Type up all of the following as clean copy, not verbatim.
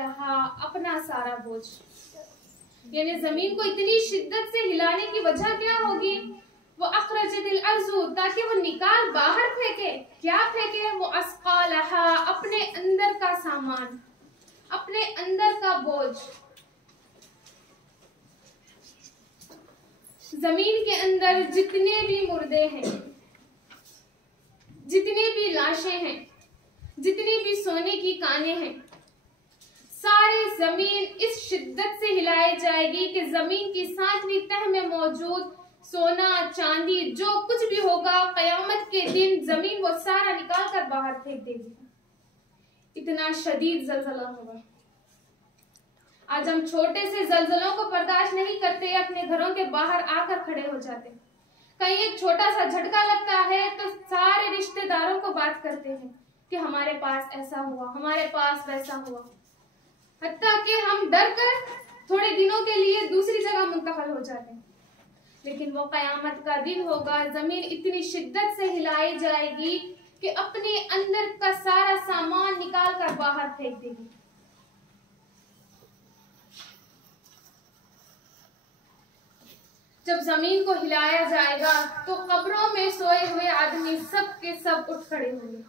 अस्कालहा, अपना सारा बोझ। यानी जमीन को इतनी शिद्दत से हिलाने की वजह क्या होगी? वो अखरजतिल अर्ज़ु, ताकि वो निकाल बाहर फेंके। क्या फेंके? वो अस्कालहा, अपने अंदर का सामान, अपने अंदर का बोझ। जमीन के अंदर जितने भी मुर्दे हैं, जितनी भी लाशें हैं, जितनी भी सोने की कानें हैं, सारी जमीन इस शिद्दत से हिलाई जाएगी कि जमीन की 7वीं तह में मौजूद सोना चांदी जो कुछ भी होगा, कयामत के दिन जमीन वो सारा निकाल कर बाहर फेंक देगी। इतना शदीद जल्जला होगा। आज हम छोटे से जल्जलों को बर्दाश्त नहीं करते, अपने घरों के बाहर आकर खड़े हो जाते। कहीं एक छोटा सा झटका लगता है तो सारे रिश्तेदारों को बात करते हैं कि हमारे पास ऐसा हुआ, हमारे पास वैसा हुआ। हत्ता कि हम डर कर थोड़े दिनों के लिए दूसरी जगह मुंतकिल हो जाते हैं। लेकिन वो कयामत का दिन होगा, जमीन इतनी शिद्दत से हिलाई जाएगी कि अपने अंदर का सारा सामान निकाल कर बाहर फेंक देगी। जब जमीन को हिलाया जाएगा तो कब्रों में सोए हुए आदमी सब के सब उठ खड़े होंगे।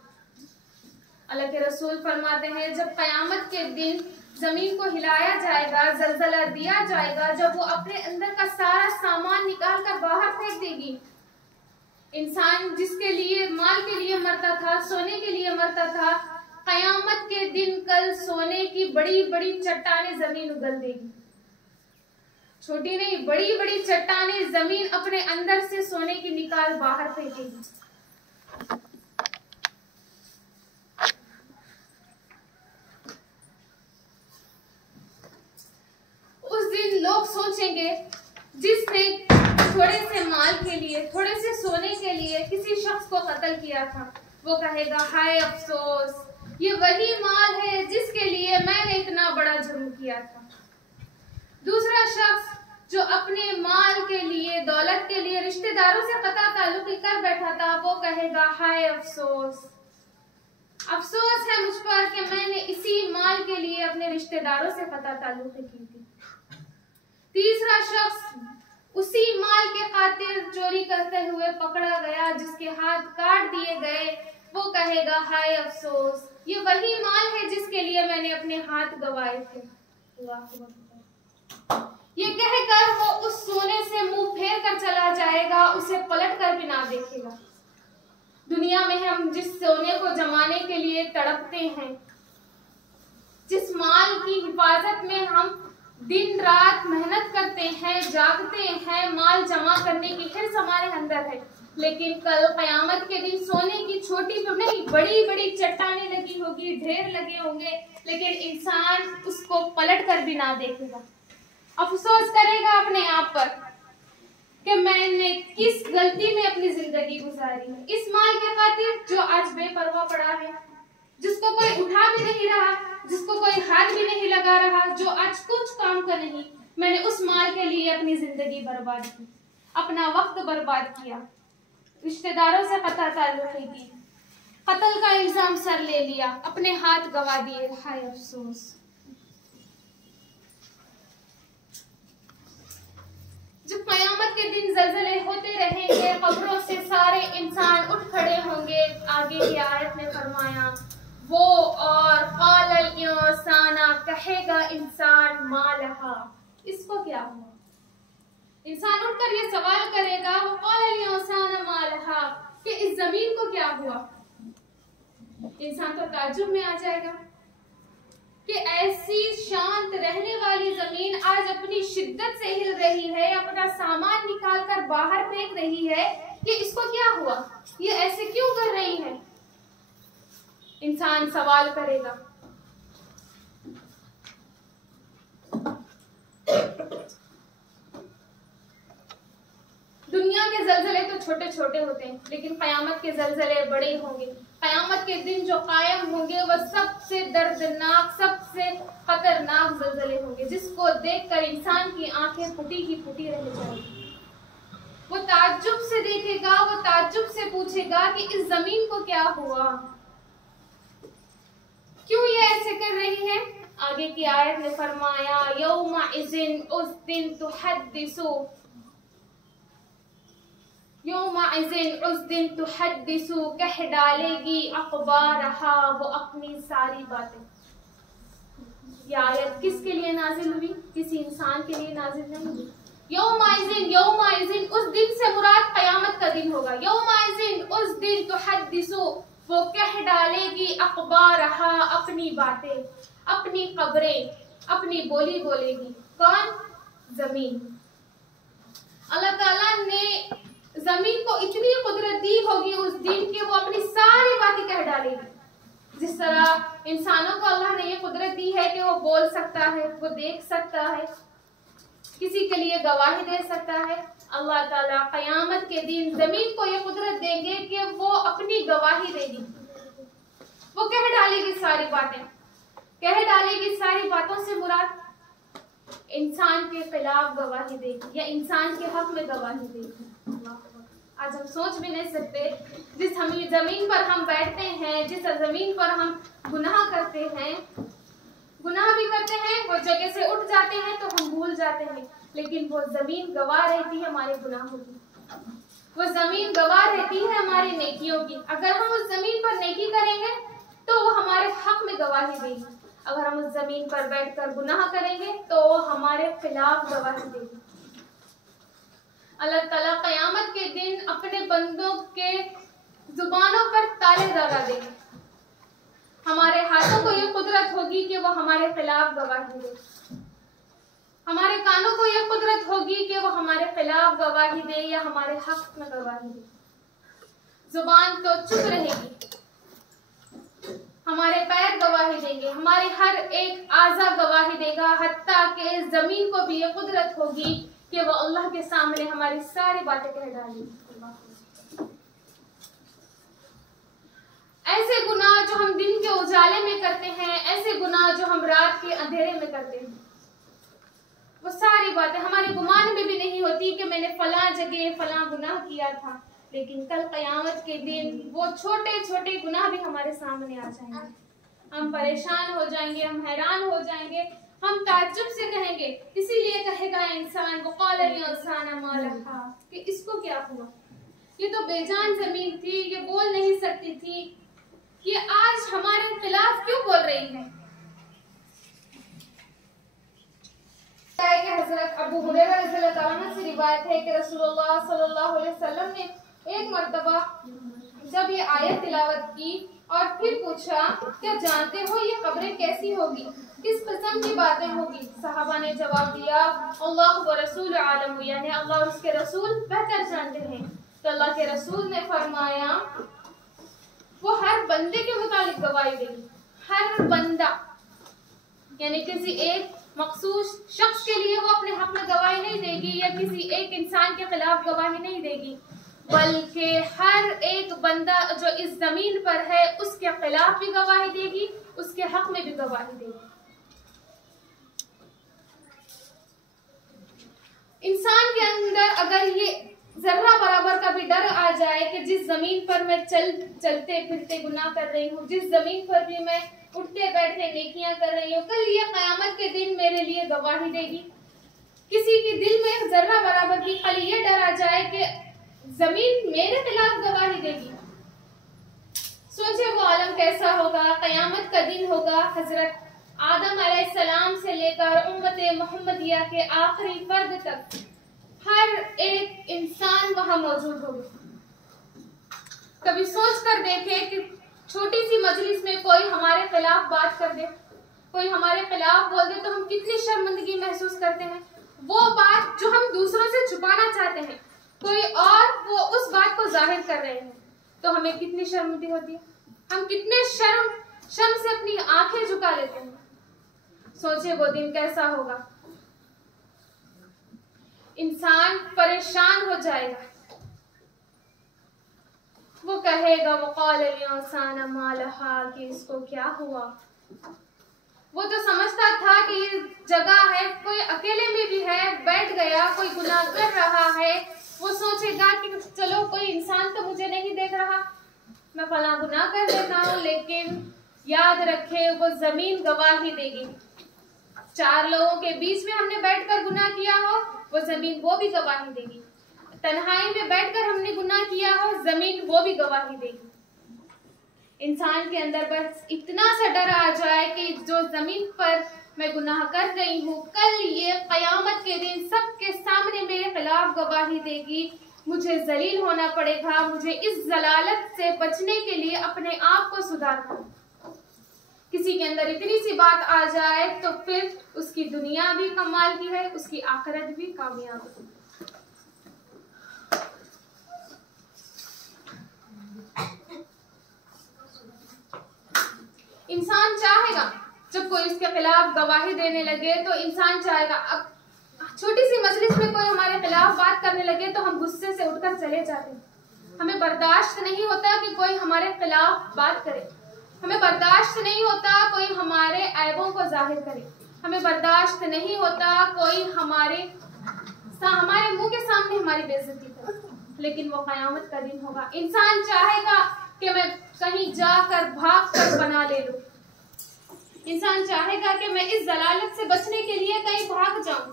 अल्लाह के रसूल फरमाते हैं, जब कयामत के दिन जमीन को हिलाया जाएगा, जल्जला दिया जाएगा, जब वो अपने अंदर का सारा सामान निकाल कर बाहर फेंक देगी, इंसान जिसके लिए माल के लिए मरता था, सोने के लिए मरता था, कयामत के दिन कल सोने की बड़ी बड़ी चट्टानें जमीन उगल देगी। छोटी नहीं, बड़ी बड़ी चट्टानें जमीन अपने अंदर से सोने की निकाल बाहर फेंकेगी। उस दिन लोग सोचेंगे, जिसने थोड़े से माल के लिए, थोड़े से सोने के लिए किसी शख्स को कत्ल किया था, वो कहेगा हाय अफसोस, ये वही माल है जिसके लिए मैंने इतना बड़ा जुर्म किया था। दूसरा शख्स जो अपने माल के लिए, दौलत के लिए रिश्तेदारों से कता ताल्लुकी कर बैठा था, वो कहेगा हाय अफसोस, अफसोस है मुझ पर कि मैंने इसी माल के लिए अपने रिश्तेदारों से कता ताल्लुकी की थी। तीसरा शख्स उसी माल के खातिर चोरी करते हुए पकड़ा गया, जिसके हाथ काट दिए गए, वो कहेगा हाय अफसोस, ये वही माल है जिसके लिए मैंने अपने हाथ गंवाए थे। ये कहकर वो उस सोने से मुंह फेर कर चला जाएगा, उसे पलट कर भी ना देखेगा। दुनिया में हम जिस सोने को जमाने के लिए तड़पते हैं, जिस माल की हिफाजत में हम दिन रात मेहनत करते हैं, जागते हैं, माल जमा करने की हिर्स हमारे अंदर है, लेकिन कल कयामत के दिन सोने की छोटी तो नहीं, बड़ी बड़ी चट्टानें लगी होगी, ढेर लगे होंगे, लेकिन इंसान उसको पलट कर भी ना देखेगा। अफसोस करेगा अपने आप पर कि मैंने किस गलती में अपनी जिंदगी गुजारी है। इस माल के खातिर जो आज बेपरवाह पड़ा है, जिसको कोई उठा भी नहीं रहा, जिसको कोई हाथ भी नहीं लगा रहा, जो आज कुछ काम का नहीं, मैंने उस माल के लिए अपनी जिंदगी बर्बाद की, अपना वक्त बर्बाद किया, रिश्तेदारों से कता ताल्लुकी की, कत्ल का इल्जाम सर ले लिया, अपने हाथ गवा दिए, हाय अफसोस। जब क़यामत के दिन ज़लज़ले होते रहेंगे, कब्रों से सारे इंसान उठ खड़े होंगे। आगे की आयत में फरमाया, वो और क़ालल इंसाना, कहेगा इंसान मालहा, इसको क्या हुआ। इंसान उठकर ये सवाल करेगा, वो क़ालल इंसाना मालहा, कि इस जमीन को क्या हुआ। इंसान तो ताज्जुब में आ जाएगा कि ऐसी शांत रहने वाली जमीन आज अपनी शिद्दत से हिल रही है, अपना सामान निकाल कर बाहर फेंक रही है, कि इसको क्या हुआ, ये ऐसे क्यों कर रही है। इंसान सवाल करेगा। दुनिया के जल्जले तो छोटे छोटे होते हैं, लेकिन कयामत के जल्जले बड़े होंगे। कयामत के दिन जो कायम होंगे वह सबसे दर्दनाक, सबसे खतरनाक जल्जले होंगे, जिसको देखकर इंसान की आंखें फटी की फटी रह जाएंगी। वो ताज्जुब से देखेगा, वो ताज्जुब से पूछेगा कि इस जमीन को क्या हुआ, क्यों ये ऐसे कर रही है। आगे की आयत में फरमाया यौमा इज़िन, उस दिन तुहद्दिसु, यौमा इज़िन, उस दिन तुहद्दिसु, कह डालेगी अखबारहा, वो अपनी सारी बातें। ये आयत किसके लिए नाजिल हुई? किसी इंसान के लिए नाजिल नहीं हुई। यौमा इज़िन, उस दिन से मुराद क़यामत का दिन होगा। यौमा इज़िन, उस दिन तुहद्दिसु, वो कह डालेगी अखबारहा, अपनी बातें, अपनी खबरें, अपनी बोली बोलेगी। कौन? जमीन। अल्लाह ताला ने जमीन को इतनी कुदरत दी होगी उस दिन की वो अपनी सारी बातें कह डालेगी। जिस तरह इंसानों को अल्लाह ने ये कुदरत दी है कि वो बोल सकता है, वो देख सकता है, किसी के लिए गवाही दे सकता है, अल्लाह ताला क़यामत के दिन जमीन को ये कुदरत देंगे कि वो अपनी गवाही देगी। वो कह डालेगी सारी बातें, कह डालेगी सारी बातों से मुराद इंसान के खिलाफ गवाही देगी या इंसान के हक में गवाही देगी। आज हम सोच भी नहीं सकते, जिस हम जमीन पर हम बैठते हैं, जिस जमीन पर हम गुनाह करते हैं, गुनाह भी करते हैं, वो जगह से उठ जाते हैं तो हम भूल जाते हैं, लेकिन वो जमीन गवाह रहती है हमारे गुनाहों की, वो जमीन गवाह रहती है हमारी नेकियों की। अगर हम उस जमीन पर नेकी करेंगे तो वो हमारे हक में गवाही देगी, अगर हम उस जमीन पर बैठकर गुनाह करेंगे तो वो हमारे खिलाफ गवाही देगी। अल्लाह ताला क़यामत के दिन अपने बंदों के जुबानों पर ताले लगा देंगे। हमारे हाथों को ये कुदरत होगी कि वो हमारे खिलाफ गवाही दे, हमारे कानों को ये कुदरत होगी कि वो हमारे खिलाफ गवाही दे या हमारे हक में गवाही दे। जुबान तो चुप रहेगी, हमारे पैर गवाही देंगे, हमारे हर एक आज़ा गवाही देगा, हत्ता के जमीन को भी ये कुदरत होगी कि वो अल्लाह के सामने हमारी सारी बातें कह डालेगी। ऐसे गुनाह जो हम दिन के उजाले में करते हैं, ऐसे गुनाह जो हम रात के अंधेरे में करते हैं, वो सारी बातें हमारे गुमान में भी नहीं होती कि मैंने फला जगह फला गुनाह किया था, लेकिन कल क़यामत के दिन वो छोटे छोटे गुनाह भी हमारे सामने आ जाएंगे। हम परेशान हो जाएंगे, हम हैरान हो जाएंगे, हम ताज्जुब से कहेंगे, इसीलिए कहेगा इंसान वक़ाल इंसान मा लहा, कि इसको क्या हुआ, ये तो बेजान जमीन थी, ये बोल नहीं सकती थी, ये आज हमारे खिलाफ क्यों बोल रही है। हज़रत अबू हुरैरा रज़ियल्लाहु अन्हु से रिवायत है कि रसूलुल्लाह सल्लल्लाहु अलैहि वसल्लम ने एक मर्तबा जब ये आयत तिलावत की और फिर पूछा, क्या जानते हो ये कब्रें कैसी होगी, किस किस्म की बातें होगी। सहाबा ने जवाब दिया, अल्लाह व रसूल आलम, यानी अल्लाह और उसके रसूल बेहतर जानते हैं। तो अल्लाह के रसूल ने फरमाया, वो हर बंदे के मुतालिक गवाही देगी, हर बंदा, यानी किसी एक मखसूस शख्स के लिए वो अपने हक में गवाही नहीं देगी या किसी एक इंसान के खिलाफ गवाही नहीं देगी, बल्कि हर एक बंदा जो इस जमीन पर है उसके खिलाफ भी गवाही देगी, उसके हक में भी गवाही देगी। इंसान के अंदर अगर ये जर्रा बराबर का भी डर आ जाए कि जिस जमीन पर मैं चलते फिरते गुनाह कर रही हूँ, जिस जमीन पर भी मैं उठते बैठते नेकियां कर रही हूँ, कल ये क़यामत के दिन मेरे लिए गवाही देगी। किसी के दिल में जर्रा बराबर भी खाली ये डर आ जाए कि जमीन मेरे खिलाफ गवाही देगी, सोचे वो आलम कैसा होगा, क़यामत का दिन होगा। हजरत आदम अलैहिस्सलाम से लेकर उम्मत मोहम्मदिया के आखिरी फर्द तक हर एक इंसान वहां मौजूद होगा। कभी सोच कर देखे कि छोटी सी मजलिस में कोई हमारे खिलाफ बात कर दे, कोई हमारे खिलाफ बोल दे, तो हम कितनी शर्मिंदगी महसूस करते हैं। वो बात जो हम दूसरों से छुपाना चाहते हैं, कोई और वो उस बात को जाहिर कर रहे हैं, तो हमें कितनी शर्मिंदगी होती है, हम कितने शर्म से अपनी आंखें झुका लेते हैं। सोचे वो दिन कैसा होगा, इंसान परेशान हो जाएगा, वो कहेगा वक़ाल इंसान मा लहा, कि इसको क्या हुआ। वो तो समझता था कि ये जगह है, कोई अकेले में भी है, बैठ गया, कोई गुनाह कर रहा है, वो सोचेगा कि चलो कोई इंसान तो मुझे नहीं देख रहा, मैं फला गुनाह कर देता हूँ, लेकिन याद रखे वो जमीन गवाही देगी। 4 लोगों के बीच में हमने बैठकर गुनाह किया हो, वो जमीन वो भी गवाही देगी। तन्हाई में बैठकर हमने गुनाह किया हो, जमीन वो भी गवाही देगी। इंसान के अंदर बस इतना सा डर आ जाए कि जो जमीन पर मैं गुनाह कर रही हूँ, कल ये कयामत के दिन सबके सामने मेरे खिलाफ गवाही देगी, मुझे जलील होना पड़ेगा, मुझे इस जलालत से बचने के लिए अपने आप को सुधारना। किसी के अंदर इतनी सी बात आ जाए तो फिर उसकी दुनिया भी कमाल की है, उसकी आखिरत भी कामयाब है। इंसान चाहेगा जब कोई उसके खिलाफ गवाही देने लगे तो इंसान चाहेगा, अब छोटी सी मजलिस में कोई हमारे खिलाफ बात करने लगे तो हम गुस्से से उठकर चले जाते हैं। हमें बर्दाश्त नहीं होता कि कोई हमारे खिलाफ बात करे, हमें बर्दाश्त नहीं होता कोई हमारे ऐबों को जाहिर करे, हमें बर्दाश्त नहीं होता कोई हमारे मुंह के सामने हमारी बेइज्जती करे। लेकिन वो कयामत का दिन होगा, इंसान चाहेगा कि मैं कहीं जाकर भाग कर बना ले लूं, इंसान चाहेगा कि मैं इस जलालत से बचने के लिए कहीं भाग जाऊं।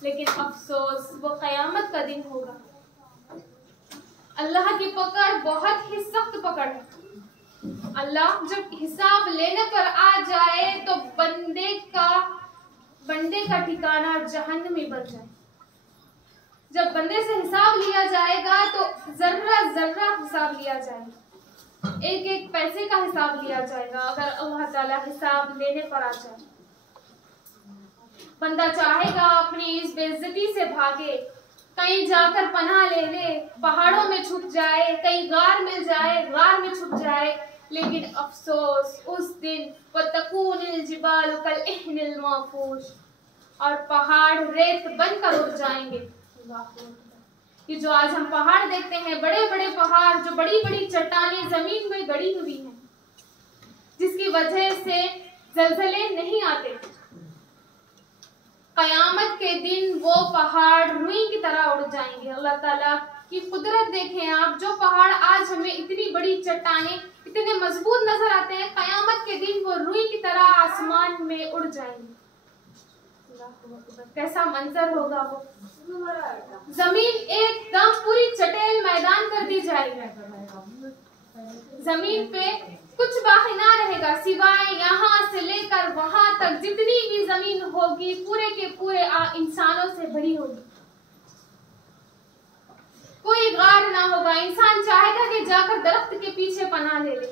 लेकिन अफसोस वो कयामत का दिन होगा। अल्लाह की पकड़ बहुत ही सख्त पकड़ है। अल्लाह जब हिसाब लेने पर आ जाए तो बंदे का ठिकाना जहन्नमी बन जाए। जब बंदे से हिसाब लिया जाएगा तो जर्रा जर्रा हिसाब लिया जाएगा, एक एक पैसे का हिसाब लिया जाएगा। अगर अल्लाह ताला हिसाब लेने पर आ जाए, बंदा चाहेगा अपनी इस बेइज्जती से भागे, कहीं जाकर पनाह ले ले, पहाड़ों में छुप जाए, कहीं गार मिल जाए गार में छुप जाए। लेकिन अफसोस उस दिन वतकूनिल जिबालु कल इहनिल माफूश, और पहाड़ रेत बनकर उड़ जाएंगे। ये जो आज हम पहाड़ देखते हैं, बड़े बड़े पहाड़, जो बड़ी बड़ी चट्टानें जमीन में गड़ी हुई हैं, जिसकी वजह से जलजले नहीं आते, कयामत के दिन वो पहाड़ रुई की तरह उड़ जाएंगे। अल्लाह ताला की कुदरत देखें आप, जो पहाड़ आज हमें इतनी बड़ी चट्टानें इतने मजबूत नजर आते हैं, कयामत के दिन वो रुई की तरह आसमान में उड़ जाएंगे। कैसा मंजर होगा वो। जमीन एकदम पूरी चटेल मैदान कर दी जाएगी, जमीन पे कुछ बाकी ना रहेगा सिवाय यहाँ से लेकर वहां तक जितनी भी जमीन होगी पूरे के पूरे इंसानों से भरी होगी, कोई गार ना होगा। इंसान चाहेगा कि जाकर दरख्त के पीछे पनाह ले ले,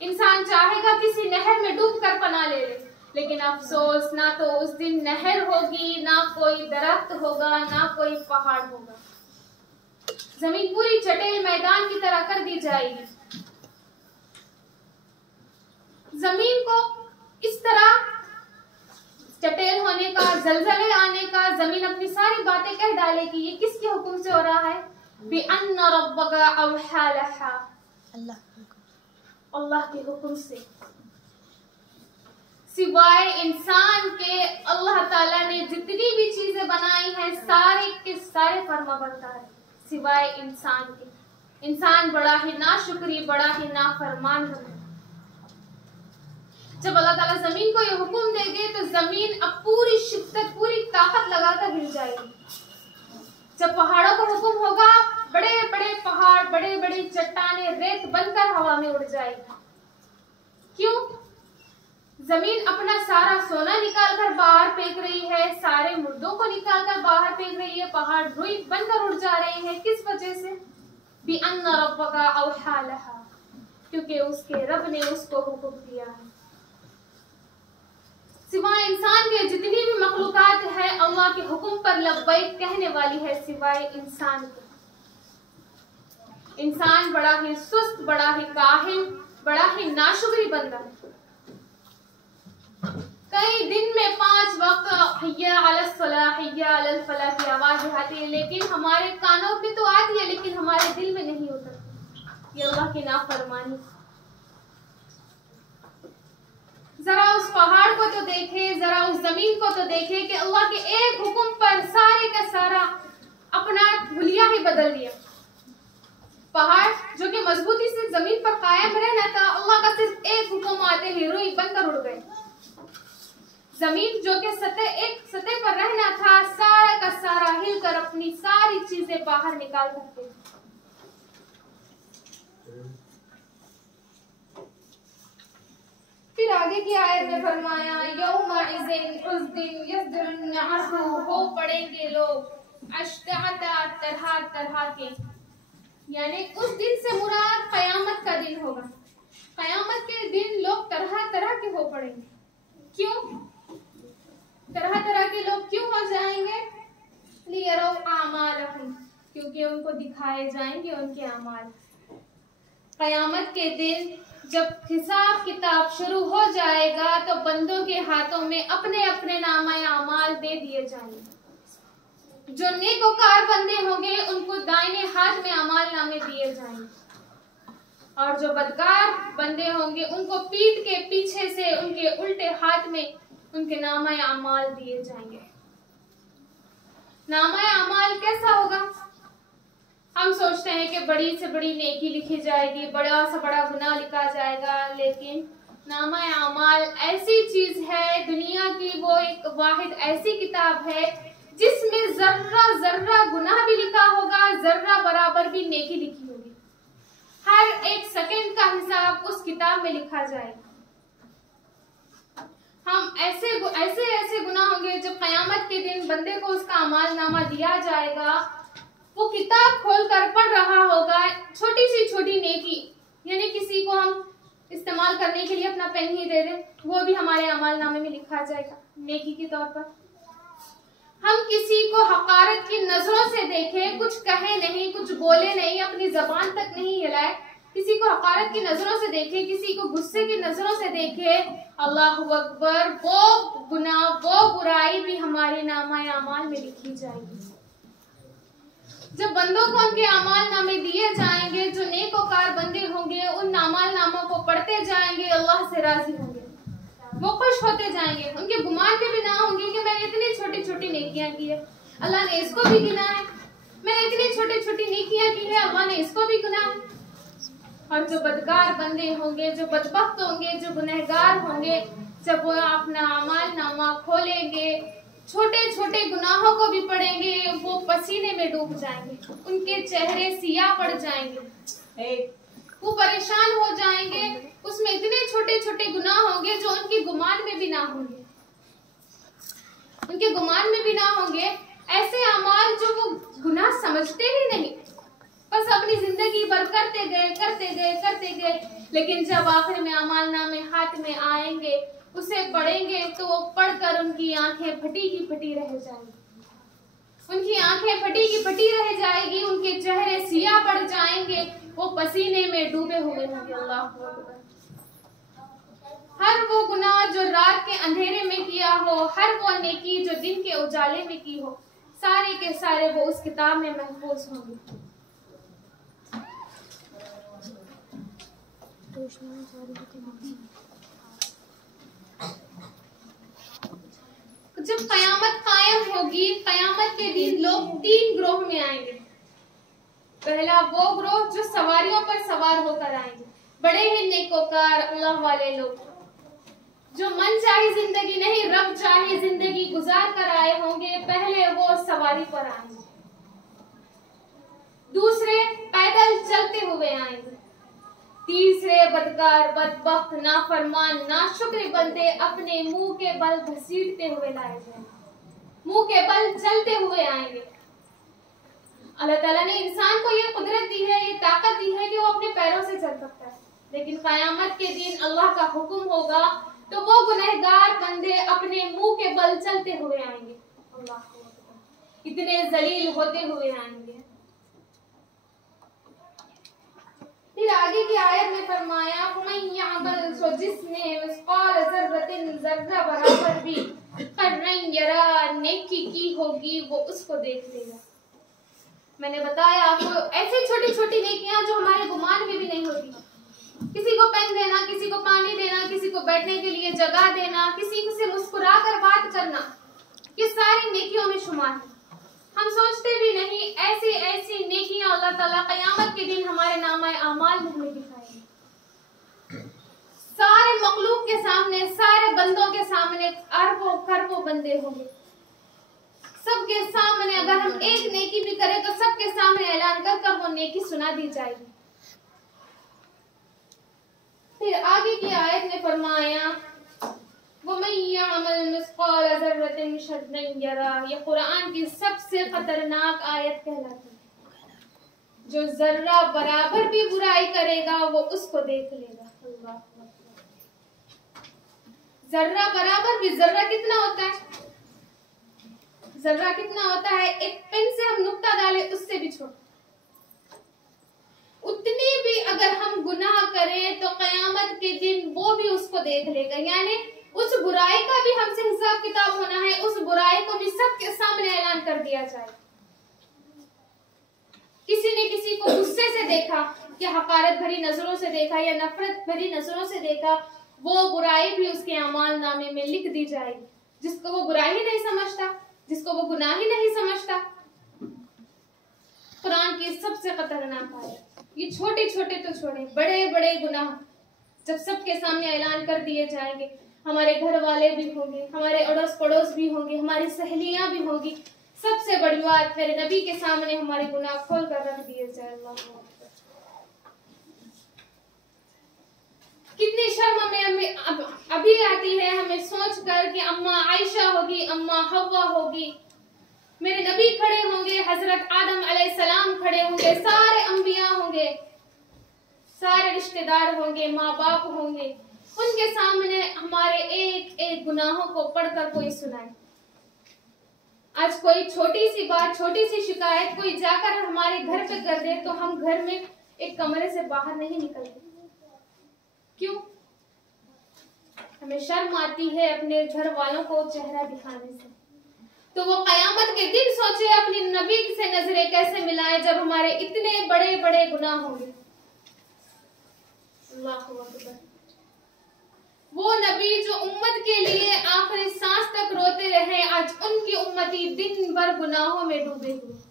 इंसान चाहेगा किसी नहर में डूब कर पनाह ले ले। लेकिन अफसोस, ना तो उस दिन नहर होगी, ना कोई दरख्त होगा, ना कोई पहाड़ होगा। जमीन पूरी चटेल मैदान की तरह कर दी जाएगी। जमीन को इस तरह चटेल होने का, जलजले आने का, जमीन अपनी सारी बातें कह डालेगी। ये किसके हुक्म से हो रहा है? बिअन्न रब्बका अवहा लहा, अल्लाह के हुक्म से। सिवाय इंसान के अल्लाह ताला ने जितनी भी चीजें बनाई हैं सारे के सारे फर्माबरदार है, सिवाय इंसान के। इंसान बड़ा ही नाशुक्री, बड़ा ही नाफरमान है। जब अल्लाह ताला जमीन को ये हुक्म देंगे तो जमीन अब पूरी शिद्दत, पूरी ताकत लगाकर हिल जाएगी। जब पहाड़ों का हुक्म होगा, बड़े बड़े पहाड़, बड़े बड़े चट्टानें रेत बनकर हवा में उड़ जाएगी। क्यों? जमीन अपना सारा सोना निकाल कर बाहर फेंक रही है, सारे मुर्दों को निकाल कर बाहर फेंक रही है, पहाड़ रुई बनकर उड़ जा रहे हैं। किस वजह से? बिअन्न रब्बका अवहा लहा, क्योंकि उसके रब ने उसको हुक्म दिया है। सिवाय इंसान के जितनी भी मखलूकात है अल्लाह के हुक्म पर लब्बैक कहने वाली है, सिवाय इंसान के। इंसान बड़ा ही सुस्त, बड़ा ही काहिल, बड़ा ही नाशुक्री बंदा है। कई दिन में 5 वक्त हय्या अलस सलाह, हय्या अलल फलाह की आवाज आती है, लेकिन हमारे कानों पे तो आती है लेकिन हमारे दिल में नहीं उतरती। ये अल्लाह की नाफरमानी। जरा उस पहाड़ को तो देखे, जरा उस जमीन को तो देखे कि अल्लाह के एक हुक्म पर सारे का सारा अपना हुलिया ही बदल दिया। पहाड़ जो कि मजबूती से जमीन पर कायम रहना था, अल्लाह का सिर्फ एक हुक्म आते ही रुई बनकर उड़ गए। जमीन जो कि सतह पर रहना था, सारा का सारा हिलकर अपनी सारी चीजें बाहर निकाल सकते। फिर आगे की आयत में फरमाया यौमइज़िन, उस दिन यस्दुरुन्नासु, हो पड़ेंगे लोग अश्ताता, तरह तरह के, यानी उस दिन से मुराद कयामत का दिन होगा। कयामत के दिन लोग तरह तरह के हो पड़ेंगे। क्यों तरह तरह के लोग क्यों हो जाएंगे? लियरौ आमालहुम, क्योंकि उनको दिखाए जाएंगे उनके अमाल। कयामत के दिन जब हिसाब किताब शुरू हो जाएगा तो बंदों के हाथों में अपने अपने नामा अमाल दे दिए जाएंगे। जो नेकोकार बंदे होंगे उनको दाहिने हाथ में अमाल नामे दिए जाएंगे, और जो बदकार बंदे होंगे उनको पीठ के पीछे से उनके उल्टे हाथ में उनके नामा अमाल दिए जाएंगे। नामा अमाल कैसा होगा? हम सोचते हैं कि बड़ी से बड़ी नेकी लिखी जाएगी, बड़ा से बड़ा गुनाह लिखा जाएगा, लेकिन नामा अमाल ऐसी चीज है दुनिया की, वो एक वाहिद ऐसी किताब है जिसमें जर्रा जर्रा गुनाह भी लिखा होगा, जर्रा बराबर भी नेकी लिखी होगी। हर एक सेकंड का हिसाब उस किताब में लिखा जाएगा। हम ऐसे गुनाह होंगे जब कयामत के दिन बंदे को उसका अमाल नामा दिया जाएगा, वो किताब खोलकर पढ़ रहा होगा, छोटी सी छोटी नेकी, यानी किसी को हम इस्तेमाल करने के लिए अपना पेन ही दे दें, वो भी हमारे अमाल नामे में लिखा जाएगा नेकी के तौर पर। हम किसी को हकारत की नजरों से देखें, कुछ कहे नहीं, कुछ बोले नहीं, अपनी जबान तक नहीं हिलाए, किसी को हकारत की नजरों से देखे, किसी को गुस्से की नजरों से देखे, अल्लाहु अकबर, वो गुनाह, वो बुराई भी हमारे नामा अमाल में लिखी जाएगी। जब बंदों को उनके अमाल नामे दिए जाएंगे, जो नेकोकार बंदे होंगे उन अमाल नामों को पढ़ते जाएंगे, अल्लाह से राजी होंगे, वो खुश होते जाएंगे। उनके गुमान पे भी ना होंगे कि मैंने इतनी छोटी छोटी नेकियां की है, अल्लाह ने इसको भी गिना है, मैंने इतनी छोटी छोटी नेकियां की है, अल्लाह ने इसको भी गिना है। और जो बदकार बंदे होंगे, जो बदबख्त होंगे, जो गुनहगार होंगे, जब वो अपना अमाल नामा खोलेंगे, छोटे छोटे गुनाहों को भी पढ़ेंगे, वो पसीने में डूब जाएंगे, उनके चेहरे सियाह पड़ जाएंगे, वो परेशान हो जाएंगे। उसमें इतने छोटे छोटे गुनाह होंगे जो उनके गुमान में भी ना होंगे, उनके गुमान में भी ना होंगे। ऐसे अमाल जो वो गुनाह समझते ही नहीं, बस अपनी जिंदगी भर करते गए, लेकिन जब आखिर में अमाल नामे हाथ में आएंगे, उसे पढ़ेंगे तो वो पढ़कर उनकी आंखें फटी की फटी रह जाएंगी, उनकी आंखें फटी की फटी रह जाएगी, उनके चेहरे सियाह पड़ जाएंगे, वो पसीने में डूबे हुए होंगे। अल्लाह हर वो गुनाह जो रात के अंधेरे में किया हो, हर वो नेकी जो दिन के उजाले में की हो, सारे के सारे वो उस किताब में महफूज होंगे। जब कयामत कायम होगी, कयामत के दिन लोग 3 ग्रोह में आएंगे। पहला वो ग्रोह जो सवारियों पर सवार होकर आएंगे, बड़े ही नेकोकार अल्लाह वाले लोग, जो मन चाहे जिंदगी नहीं, रब चाहे जिंदगी गुजार कर आए होंगे, पहले वो सवारी पर आएंगे। दूसरे पैदल चलते हुए आएंगे। तीसरे बदकार, बदबख्त, नाफरमान, नाशुक्र बंदे अपने मुंह के बल घसीटते हुए लाए जाएंगे, मुंह के बल चलते हुए आएंगे। अल्लाह ताला ने इंसान को ये कुदरत दी है, ये ताकत दी है कि वो अपने पैरों से चल सकता है, लेकिन कयामत के दिन अल्लाह का हुक्म होगा तो वो गुनहगार बंदे अपने मुंह के बल चलते हुए आएंगे। अल्लाह इतने जलील होते हुए आएंगे। फिर आगे की आयत में फरमाया, सो जिसने जर्रा बराबर भी यरा नेकी की होगी, वो उसको देख लेगा। मैंने बताया आपको, ऐसी छोटी छोटी नेकियां जो हमारे गुमान में भी नहीं होती, किसी को पेन देना, किसी को पानी देना, किसी को बैठने के लिए जगह देना, किसी से मुस्कुरा कर बात करना, ये सारी नेकियों में शुमार है। हम सोचते भी नहीं, ऐसी ऐसी नेकियां अल्लाह ताला क़यामत के दिन हमारे नामा अमाल में हमें दिखाएंगे। सारे मखलूक के सामने, सारे बंदों के सामने, अरबों खरबों बंदे होंगे। सबके सामने अगर हम एक नेकी भी करें तो सबके सामने ऐलान कर वो नेकी सुना दी जाएगी। फिर आगे की आयत ने फरमाया ये कुरान की सबसे खतरनाक आयत कहलाती है। जो जर्रा बराबर भी बुराई करेगा वो उसको देख लेगा। अल्लाह, जर्रा बराबर भी, जर्रा कितना होता है? जर्रा कितना होता है? एक पेन से हम नुक्ता डाले उससे भी छोटा। उतनी भी अगर हम गुनाह करें तो कयामत के दिन वो भी उसको देख लेगा। यानी उस बुराई का भी हमसे हिसाब किताब होना है, उस बुराई को भी सबके सामने ऐलान कर दिया जाए। किसी ने किसी को गुस्से से देखा या हकारत भरी नजरों से देखा या नफरत भरी नजरों से देखा, वो बुराई भी उसके अमाल नामे में लिख दी जाएगी। जिसको वो बुराई ही नहीं समझता, जिसको वो गुनाह ही नहीं समझता। कुरान की सबसे खतरनाक आयत। ये छोटे छोटे तो छोड़े, बड़े बड़े गुनाह जब सबके सामने ऐलान कर दिए जाएंगे, हमारे घर वाले भी होंगे, हमारे अड़ोस पड़ोस भी होंगे, हमारी सहेलियां भी होंगी, सबसे बड़ी बात मेरे नबी के सामने हमारे गुनाह खोल कर रख दिए जाए। कितनी शर्म हमें अभी आती है हमें सोच कर कि अम्मा आयशा होगी, अम्मा हव्वा होगी, मेरे नबी खड़े होंगे, हजरत आदम अलैहिस्सलाम खड़े होंगे, सारे अंबिया होंगे, सारे रिश्तेदार होंगे, माँ बाप होंगे, उनके सामने हमारे एक एक गुनाहों को पढ़कर कोई सुनाए। आज कोई छोटी सी बात, छोटी सी शिकायत कोई जाकर हमारे घर पे कर दे तो हम घर में एक कमरे से बाहर नहीं निकलते। क्यों? हमें शर्म आती है अपने घर वालों को चेहरा दिखाने से। तो वो कयामत के दिन सोचे अपनी नबी से नजरें कैसे मिलाए जब हमारे इतने बड़े बड़े गुनाह होंगे। अल्लाहु अकबर। वो नबी जो उम्मत के लिए आखिरी सांस तक रोते रहे, आज उनकी उम्मती दिन भर गुनाहों में डूबे हुए।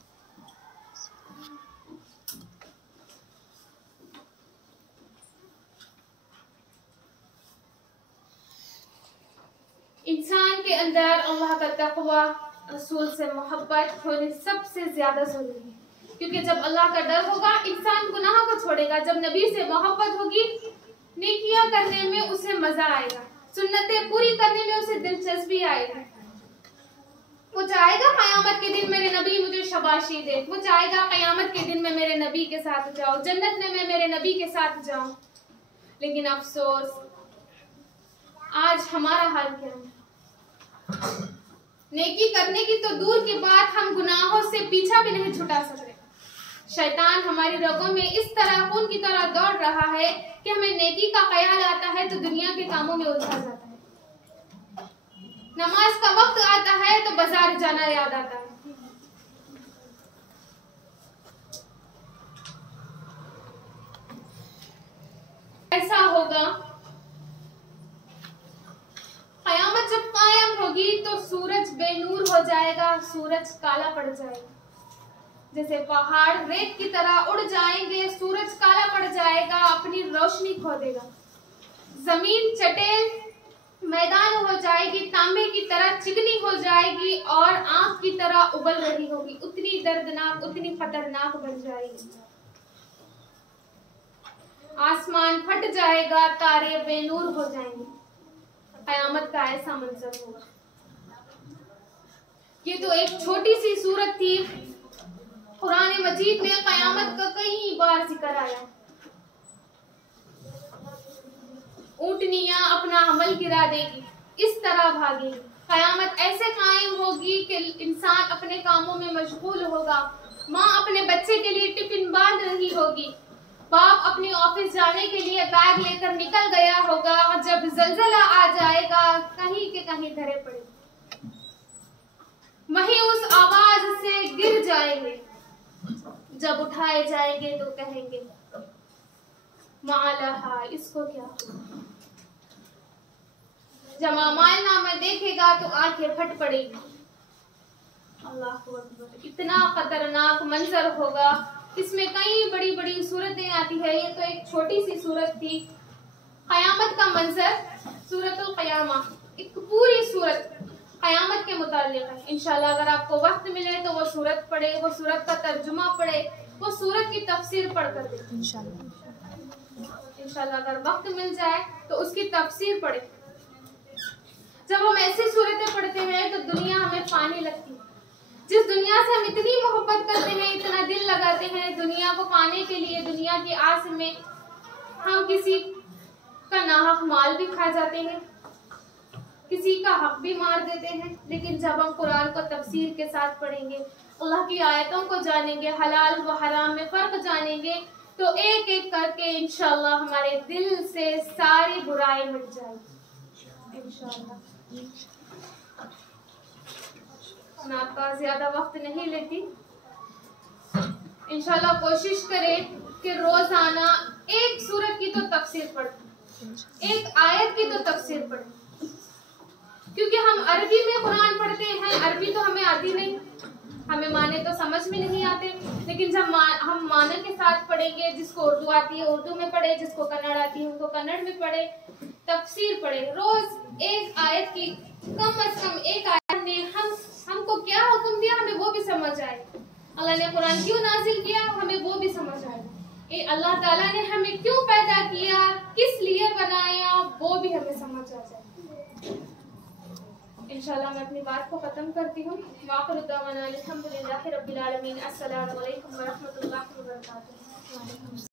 इंसान के अंदर अल्लाह का तक़वा, रसूल से मोहब्बत होनी सबसे ज्यादा जरूरी है। क्योंकि जब अल्लाह का डर होगा इंसान गुनाह को छोड़ेगा। जब नबी से मोहब्बत होगी, नेकियां करने में उसे मजा आएगा, सुन्नतें पूरी करने में उसे दिलचस्पी आएगी। वो चाहेगा कयामत के दिन मेरे नबी मुझे शाबाशी दे, वो चाहेगा कयामत के दिन मैं मेरे नबी के साथ जाऊं, जन्नत में मैं मेरे नबी के साथ जाऊं। लेकिन अफसोस आज हमारा हाल क्या है? नेकी करने की तो दूर की बात, हम गुनाहों से पीछा भी नहीं छुटा सकते। शैतान हमारी रगों में इस तरह खून की तरह दौड़ रहा है कि हमें नेकी का ख्याल आता है तो दुनिया के कामों में उलझा जाता है। नमाज का वक्त आता है तो बाजार जाना याद आता है। ऐसा होगा, कयामत जब कायम होगी तो सूरज बेनूर हो जाएगा, सूरज काला पड़ जाएगा। जैसे पहाड़ रेत की तरह उड़ जाएंगे, सूरज काला पड़ जाएगा, अपनी रोशनी खो देगा। जमीन चटेल मैदान हो जाएगी, तांबे की तरह चिकनी हो जाएगी और आंख की तरह उबल रही होगी। उतनी दर्दनाक, उतनी खतरनाक बन जाएगी। आसमान फट जाएगा, तारे बेनूर हो जाएंगे। कयामत का ऐसा मंजर होगा। ये तो एक छोटी सी सूरत थी। कुरान मजीद में कयामत का कई बार जिक्र आया। ऊंटनियां अपना अमल गिरा देगी, इस तरह भागेगी। कयामत ऐसे कायम होगी कि इंसान अपने कामों में मशगूल होगा। माँ अपने बच्चे के लिए टिफिन बांध रही होगी, बाप अपने ऑफिस जाने के लिए बैग लेकर निकल गया होगा और जब जलजला आ जाएगा कहीं के कहीं धरे पड़े, वहीं उस आवाज से गिर जाएंगे। जब उठाए जाएंगे तो कहेंगे मालहा, इसको क्या हुआ? जब अमाल नामा देखेगा तो आंखें फट पड़ेगी। अल्लाह अकबर। इतना खतरनाक मंजर होगा। इसमें कई बड़ी बड़ी सूरतें आती है, ये तो एक छोटी सी सूरत थी। कयामत का मंजर, सूरतुल क़यामा, एक पूरी सूरत मुताल्लिक़ है। इंशाल्लाह अगर आपको वक्त मिले तो वो सूरत पढ़े, वो सूरत का तर्जुमा पढ़े, वो सूरत की तफसीर पढ़ कर देखें इंशाल्लाह। अगर वक्त मिल जाए तो उसकी तफसीर पढ़े। जब हम ऐसी सूरतें पढ़ते हैं तो दुनिया हमें पानी लगती है। जिस दुनिया से हम इतनी मोहब्बत करते हैं, इतना दिल लगाते हैं, दुनिया को पाने के लिए, दुनिया की आस में हम किसी का नाहक माल भी खा जाते हैं, किसी का हक भी मार देते हैं। लेकिन जब हम कुरान को तफसीर के साथ पढ़ेंगे, अल्लाह की आयतों को जानेंगे, हलाल व हराम में फर्क जानेंगे, तो एक एक करके इंशाल्लाह हमारे दिल से सारी बुराई मिट जाएगी इंशाल्लाह। मैं आपका ज्यादा वक्त नहीं लेती। इंशाल्लाह कोशिश करें कि रोजाना एक सूरत की तो तफसीर पढ़ें, एक आयत की तो तफसीर पढ़ें, क्योंकि हम अरबी में कुरान पढ़ते हैं। अरबी तो हमें आती नहीं, हमें माने तो समझ में नहीं आते, लेकिन जब हम माने के साथ पढ़ेंगे, जिसको उर्दू आती है उर्दू में पढ़े, जिसको कन्नड़ आती है उनको कन्नड़ में पढ़े, तफसीर पढ़े। रोज एक आयत की, कम से कम एक आयत ने हमको क्या हुक्म दिया हमें वो भी समझ आए, अल्लाह ने कुरान क्यों नाजिल किया हमें वो भी समझ आए, अल्लाह ताला ने हमें क्यों पैदा किया, किस लिए बनाया, वो भी हमें समझ आ जाए। इंशाल्लाह मैं अपनी बात को खत्म करती हूँ। वाक़िअ दावाना अल्हम्दुलिल्लाहि रब्बिल आलमीन। अस्सलामु अलैकुम व रहमतुल्लाहि व बरकातुहू।